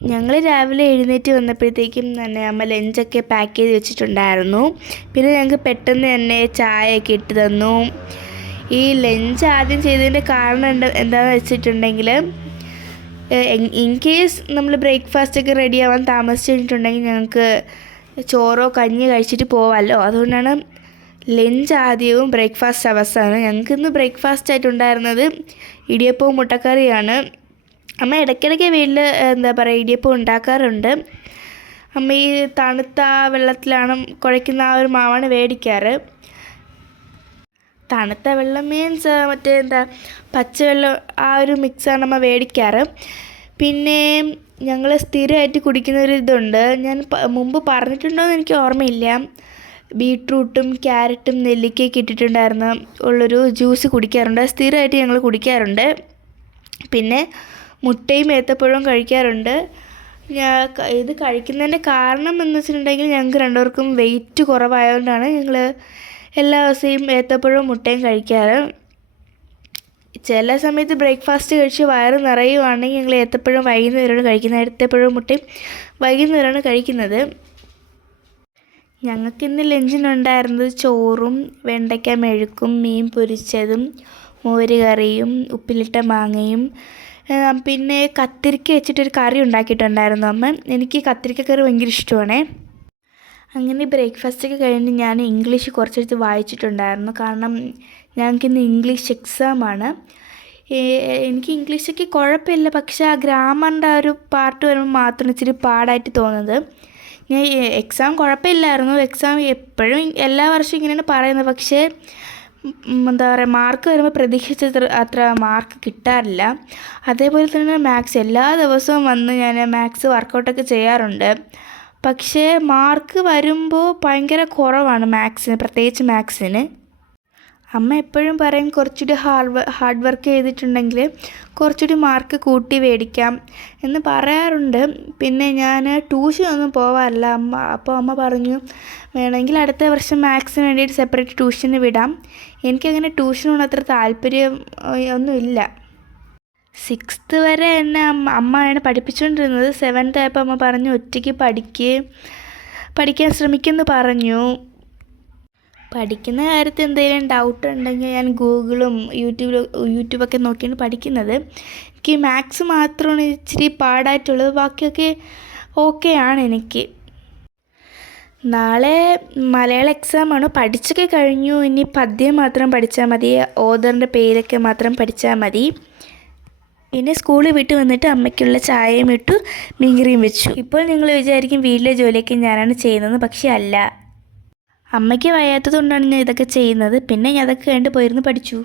ഞങ്ങൾ രാവിലെ എഴുന്നേറ്റ് വന്നപ്പോഴത്തേക്കും തന്നെ അമ്മ ലഞ്ചൊക്കെ പാക്ക് ചെയ്ത് വെച്ചിട്ടുണ്ടായിരുന്നു. പിന്നെ ഞങ്ങൾക്ക് പെട്ടെന്ന് തന്നെ ചായയൊക്കെ ഇട്ട് തന്നു. ഈ ലഞ്ച് ആദ്യം ചെയ്തതിൻ്റെ കാരണം എന്താണെന്ന് വെച്ചിട്ടുണ്ടെങ്കിൽ, ഇൻ കേസ് നമ്മൾ ബ്രേക്ക്ഫാസ്റ്റൊക്കെ റെഡി ആവാൻ താമസിച്ചിട്ടുണ്ടെങ്കിൽ ഞങ്ങൾക്ക് ചോറോ കഞ്ഞി കഴിച്ചിട്ട് പോവാമല്ലോ. അതുകൊണ്ടാണ് ലഞ്ച് ആദ്യവും ബ്രേക്ക്ഫാസ്റ്റ് അവസാനം. ഞങ്ങൾക്കിന്ന് ബ്രേക്ക്ഫാസ്റ്റ് ആയിട്ടുണ്ടായിരുന്നത് ഇടിയപ്പവും മുട്ടക്കറിയാണ്. അമ്മ ഇടയ്ക്കിടയ്ക്ക് വീട്ടിൽ ഇടിയപ്പം ഉണ്ടാക്കാറുണ്ട്. അമ്മ ഈ തണുത്ത വെള്ളത്തിലാണ് കുഴയ്ക്കുന്ന ആ ഒരു മാവാണ് മേടിക്കാറ്. തണുത്ത വെള്ളം മീൻസ് പച്ചവെള്ളം, ആ ഒരു മിക്സാണ് അമ്മ മേടിക്കാറ്. പിന്നെ ഞങ്ങൾ സ്ഥിരമായിട്ട് കുടിക്കുന്നൊരു ഇതുണ്ട്, ഞാൻ മുമ്പ് പറഞ്ഞിട്ടുണ്ടോ എന്ന് എനിക്ക് ഓർമ്മയില്ല. ബീട്രൂട്ടും ക്യാരറ്റും നെല്ലിക്കയൊക്കെ ഇട്ടിട്ടുണ്ടായിരുന്ന ഉള്ളൊരു ജ്യൂസ് കുടിക്കാറുണ്ട്. സ്ഥിരമായിട്ട് ഞങ്ങൾ കുടിക്കാറുണ്ട്. പിന്നെ മുട്ടയും ഏത്തപ്പഴവും കഴിക്കാറുണ്ട്. ഇത് കഴിക്കുന്നതിൻ്റെ കാരണം എന്ന് വെച്ചിട്ടുണ്ടെങ്കിൽ, ഞങ്ങൾക്ക് രണ്ടുപേർക്കും വെയിറ്റ് കുറവായതുകൊണ്ടാണ് ഞങ്ങൾ എല്ലാ ദിവസവും ഏത്തപ്പഴവും മുട്ടയും കഴിക്കാറ്. ചില സമയത്ത് ബ്രേക്ക്ഫാസ്റ്റ് കഴിച്ച് വയറ് നിറയുവാണെങ്കിൽ ഞങ്ങൾ ഏത്തപ്പഴം വൈകുന്നേരമാണ് കഴിക്കുന്നത്. ഏത്തപ്പഴവും മുട്ടയും വൈകുന്നേരമാണ് കഴിക്കുന്നത്. ഞങ്ങൾക്കിന്ന് ലഞ്ചിനുണ്ടായിരുന്നത് ചോറും വെണ്ടയ്ക്ക മെഴുക്കും മീൻ പൊരിച്ചതും മോര് കറിയും ഉപ്പിലിട്ട മാങ്ങയും പിന്നെ കത്തിരിക്ക വെച്ചിട്ടൊരു കറി ഉണ്ടാക്കിയിട്ടുണ്ടായിരുന്നു അമ്മ. എനിക്ക് കത്തിരിക്ക കറി ഭയങ്കര ഇഷ്ടമാണേ. അങ്ങനെ ബ്രേക്ക്ഫാസ്റ്റൊക്കെ കഴിഞ്ഞ് ഞാൻ ഇംഗ്ലീഷ് കുറച്ചെടുത്ത് വായിച്ചിട്ടുണ്ടായിരുന്നു. കാരണം ഞങ്ങൾക്കിന്ന് ഇംഗ്ലീഷ് എക്സാമാണ്. എനിക്ക് ഇംഗ്ലീഷൊക്കെ കുഴപ്പമില്ല, പക്ഷേ ആ ഗ്രാമറിൻ്റെ ആ ഒരു പാർട്ട് വരുമ്പോൾ മാത്രം ഇച്ചിരി പാടായിട്ട് തോന്നുന്നത്. ഞാൻ എക്സാം കുഴപ്പമില്ലായിരുന്നു. എക്സാം എപ്പോഴും എല്ലാ വർഷവും ഇങ്ങനെയാണ് പറയുന്നത്, പക്ഷേ മാർക്ക് വരുമ്പോൾ പ്രതീക്ഷിച്ച അത്ര മാർക്ക് കിട്ടാറില്ല. അതേപോലെ തന്നെ മാത്സ് എല്ലാ ദിവസവും വന്ന് ഞാൻ മാത്സ് വർക്കൗട്ടൊക്കെ ചെയ്യാറുണ്ട്. പക്ഷേ മാർക്ക് വരുമ്പോൾ ഭയങ്കര കുറവാണ് മാത്സിന്, പ്രത്യേകിച്ച് മാത്സിന്. അമ്മ എപ്പോഴും പറയും കുറച്ചുകൂടി ഹാർഡ് വർക്ക് ചെയ്തിട്ടുണ്ടെങ്കിൽ കുറച്ചുകൂടി മാർക്ക് കൂട്ടി മേടിക്കാം എന്ന് പറയാറുണ്ട്. പിന്നെ ഞാൻ ട്യൂഷനൊന്നും പോവാറില്ല അപ്പോൾ അമ്മ പറഞ്ഞു വേണമെങ്കിൽ അടുത്ത വർഷം മാത്സിന് വേണ്ടിയിട്ട് സെപ്പറേറ്റ് ട്യൂഷന് വിടാം. എനിക്കങ്ങനെ ട്യൂഷനൊന്നും അത്ര താല്പര്യം ഒന്നുമില്ല. 6th വരെ എന്നെ അമ്മയാണ് പഠിപ്പിച്ചുകൊണ്ടിരുന്നത്. 7th ആയപ്പോൾ അമ്മ പറഞ്ഞു ഒറ്റയ്ക്ക് പഠിക്കാൻ ശ്രമിക്കുമെന്ന് പറഞ്ഞു. പഠിക്കുന്ന കാര്യത്തിൽ എന്തെങ്കിലും ഡൗട്ട് ഉണ്ടെങ്കിൽ ഞാൻ ഗൂഗിളും യൂട്യൂബൊക്കെ നോക്കിയാണ് പഠിക്കുന്നത്. എനിക്ക് മാത്സ് മാത്രമാണ് ഇച്ചിരി പാടായിട്ടുള്ളത്, ബാക്കിയൊക്കെ ഓക്കെയാണ് എനിക്ക്. നാളെ മലയാളം എക്സാമാണ്. പഠിച്ചൊക്കെ കഴിഞ്ഞു. ഇനി പദ്യം മാത്രം പഠിച്ചാൽ മതി, ഓഥറിൻ്റെ പേരൊക്കെ മാത്രം പഠിച്ചാൽ മതി. പിന്നെ സ്കൂളിൽ വിട്ട് വന്നിട്ട് അമ്മയ്ക്കുള്ള ചായയും ഇട്ടു, മീൻകറിയും വെച്ചു. ഇപ്പോൾ നിങ്ങൾ വിചാരിക്കും വീട്ടിലെ ജോലിയൊക്കെ ഞാനാണ് ചെയ്യുന്നത്, പക്ഷേ അല്ല, അമ്മയ്ക്ക് വയ്യാത്തത് കൊണ്ടാണ് ഞാൻ ഇതൊക്കെ ചെയ്യുന്നത്. പിന്നെ ഞാൻ അതൊക്കെ കണ്ട് പോയിരുന്നു പഠിച്ചു.